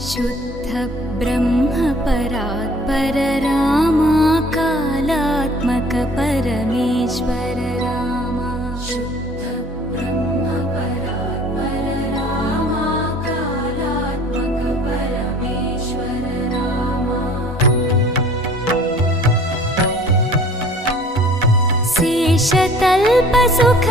शुद्ध ब्रह्म परात्पर रामा कालात्मक परमेश्वर रामा शुद्ध ब्रह्म परात्पर रामा कालात्मक परमेश्वर रामा शेषतल्प सुख